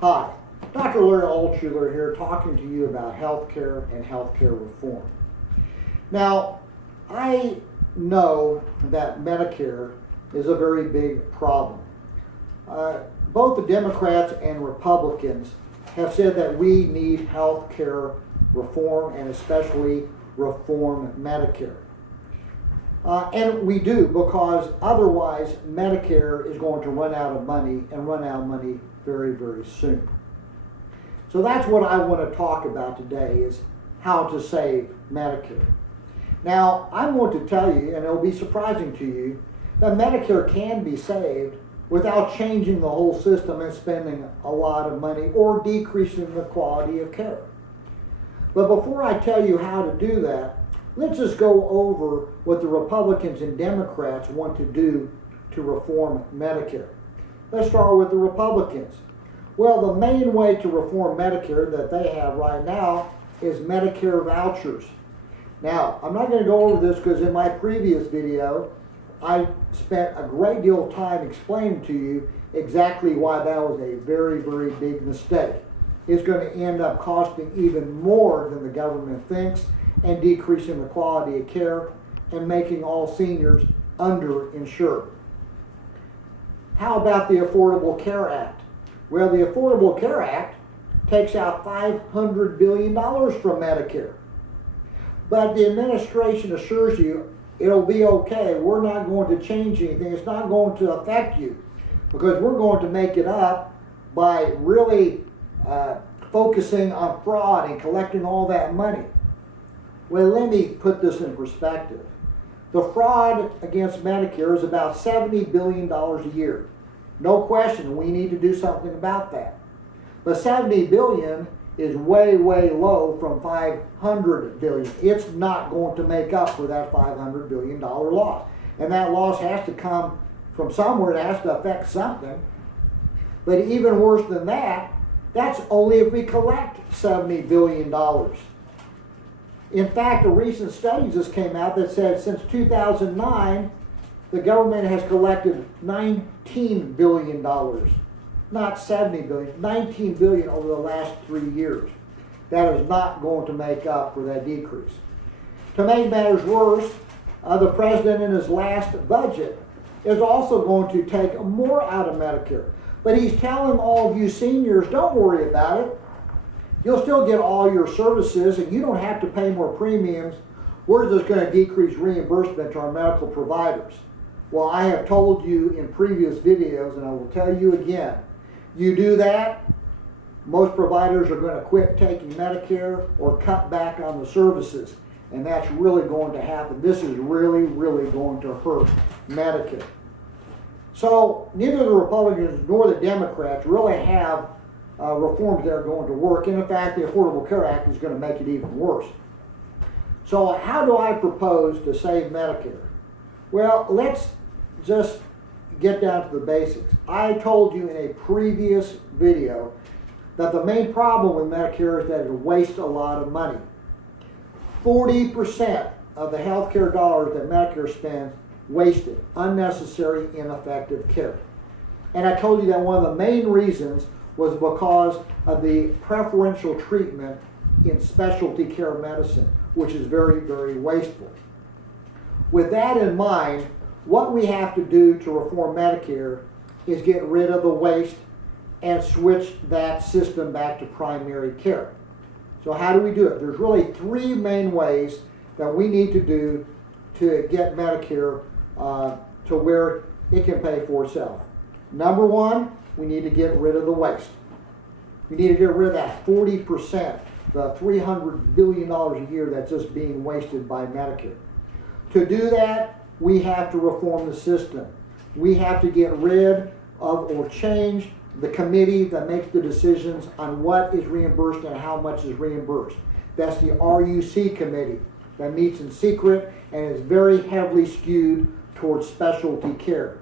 Hi, Dr. Larry Altshuler here talking to you about healthcare and healthcare reform. Now, I know that Medicare is a very big problem. Both the Democrats and Republicans have said that we need healthcare reform and especially reform Medicare. And we do, because otherwise Medicare is going to run out of money and run out of money very, very soon. So that's what I want to talk about today, is how to save Medicare. Now, I'm going to tell you, and it'll be surprising to you, that Medicare can be saved without changing the whole system and spending a lot of money or decreasing the quality of care. But before I tell you how to do that, let's just go over what the Republicans and Democrats want to do to reform Medicare. Let's start with the Republicans. Well, the main way to reform Medicare that they have right now is Medicare vouchers. Now, I'm not going to go over this because in my previous video, I spent a great deal of time explaining to you exactly why that was a very, very big mistake. It's going to end up costing even more than the government thinks and decreasing the quality of care and making all seniors underinsured. How about the Affordable Care Act? Well, the Affordable Care Act takes out $500 billion from Medicare. But the administration assures you it'll be okay. We're not going to change anything. It's not going to affect you because we're going to make it up by really focusing on fraud and collecting all that money. Well, let me put this in perspective. The fraud against Medicare is about $70 billion a year. No question, we need to do something about that. But $70 billion is way, way low from $500 billion. It's not going to make up for that $500 billion loss. And that loss has to come from somewhere. It has to affect something. But even worse than that, that's only if we collect $70 billion. In fact, a recent study just came out that said since 2009, the government has collected $19 billion. Not $70 billion, $19 billion over the last 3 years. That is not going to make up for that decrease. To make matters worse, the president in his last budget is also going to take more out of Medicare. But he's telling all of you seniors, don't worry about it. You'll still get all your services and you don't have to pay more premiums. We're just going to decrease reimbursement to our medical providers. Well, I have told you in previous videos, and I will tell you again, you do that, most providers are going to quit taking Medicare or cut back on the services. And that's really going to happen. This is really, really going to hurt Medicare. So neither the Republicans nor the Democrats really have reforms that are going to work. And in fact, the Affordable Care Act is going to make it even worse. So how do I propose to save Medicare? Well, let's just get down to the basics. I told you in a previous video that the main problem with Medicare is that it wastes a lot of money. 40% of the healthcare dollars that Medicare spends wasted, unnecessary, ineffective care. And I told you that one of the main reasons was because of the preferential treatment in specialty care medicine, which is very, very wasteful. With that in mind, what we have to do to reform Medicare is get rid of the waste and switch that system back to primary care. So how do we do it? There's really three main ways that we need to do to get Medicare to where it can pay for itself. Number one, we need to get rid of the waste. We need to get rid of that 40%, the $300 billion a year that's just being wasted by Medicare. To do that, we have to reform the system. We have to get rid of or change the committee that makes the decisions on what is reimbursed and how much is reimbursed. That's the RUC committee that meets in secret and is very heavily skewed towards specialty care.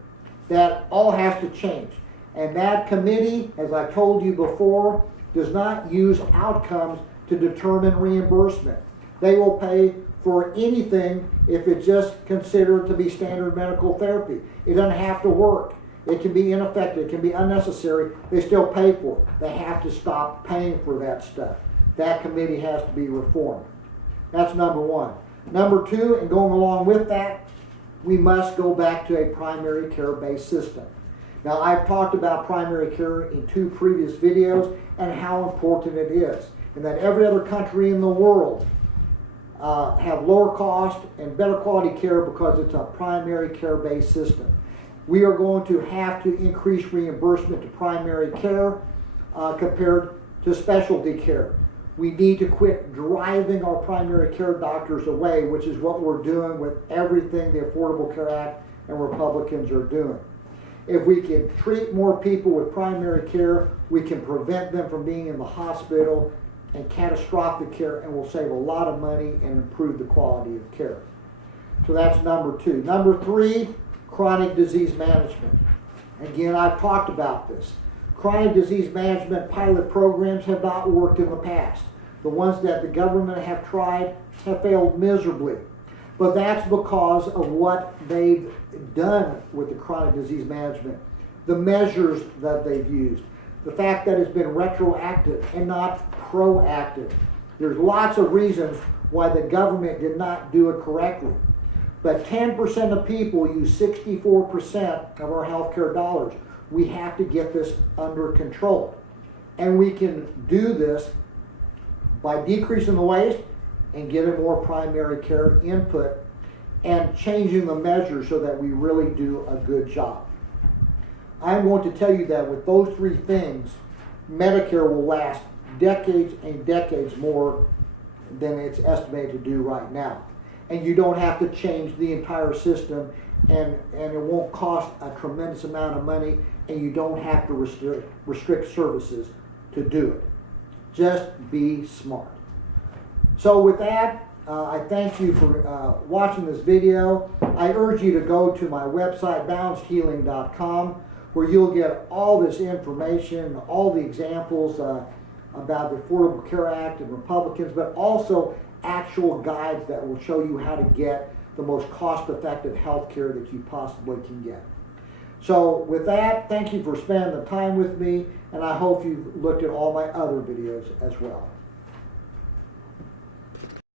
That all has to change. And that committee, as I told you before, does not use outcomes to determine reimbursement. They will pay for anything if it's just considered to be standard medical therapy. It doesn't have to work. It can be ineffective, it can be unnecessary, they still pay for it. They have to stop paying for that stuff. That committee has to be reformed. That's number one. Number two, and going along with that, we must go back to a primary care-based system. Now, I've talked about primary care in 2 previous videos and how important it is, and that every other country in the world have lower cost and better quality care because it's a primary care-based system. We are going to have to increase reimbursement to primary care compared to specialty care. We need to quit driving our primary care doctors away, which is what we're doing with everything the Affordable Care Act and Republicans are doing. If we can treat more people with primary care, we can prevent them from being in the hospital and catastrophic care, and we'll save a lot of money and improve the quality of care. So that's number 2. Number 3, chronic disease management. Again, I've talked about this. Chronic disease management pilot programs have not worked in the past. The ones that the government have tried have failed miserably. But that's because of what they've done with the chronic disease management, the measures that they've used, the fact that it's been retroactive and not proactive. There's lots of reasons why the government did not do it correctly. But 10% of people use 64% of our healthcare dollars. We have to get this under control. And we can do this by decreasing the waste and getting more primary care input and changing the measures so that we really do a good job. I'm going to tell you that with those 3 things, Medicare will last decades and decades more than it's estimated to do right now. And you don't have to change the entire system, and it won't cost a tremendous amount of money, and you don't have to restrict services to do it. Just be smart. So with that, I thank you for watching this video. I urge you to go to my website, balancedhealing.com, where you'll get all this information, all the examples about the Affordable Care Act and Republicans, but also actual guides that will show you how to get the most cost-effective health care that you possibly can get. So with that, thank you for spending the time with me, and I hope you've looked at all my other videos as well.